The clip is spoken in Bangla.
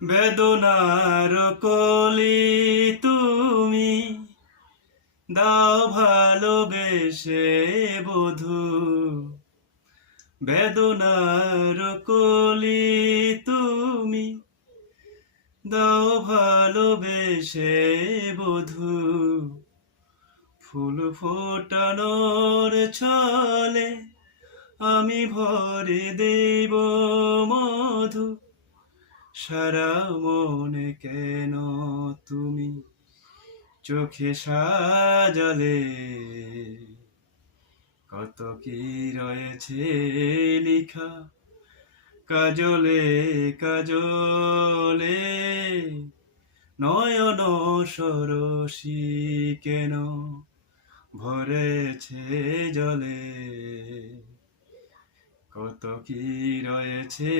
বেদনার কলি তুমি দাও ভালোবেসে বধু, বেদনার কলি তুমি দাও ভালোবেসে বধু। ফুল ফোটানোর ছলে আমি ভরে দেব মধু, সারা মনে কেন তুমি চোখে সাজালে? কত কি রয়েছে লিখা কাজলে কাজলে, নয়ন সরসী কেন ভরেছে জলে? কত কি রয়েছে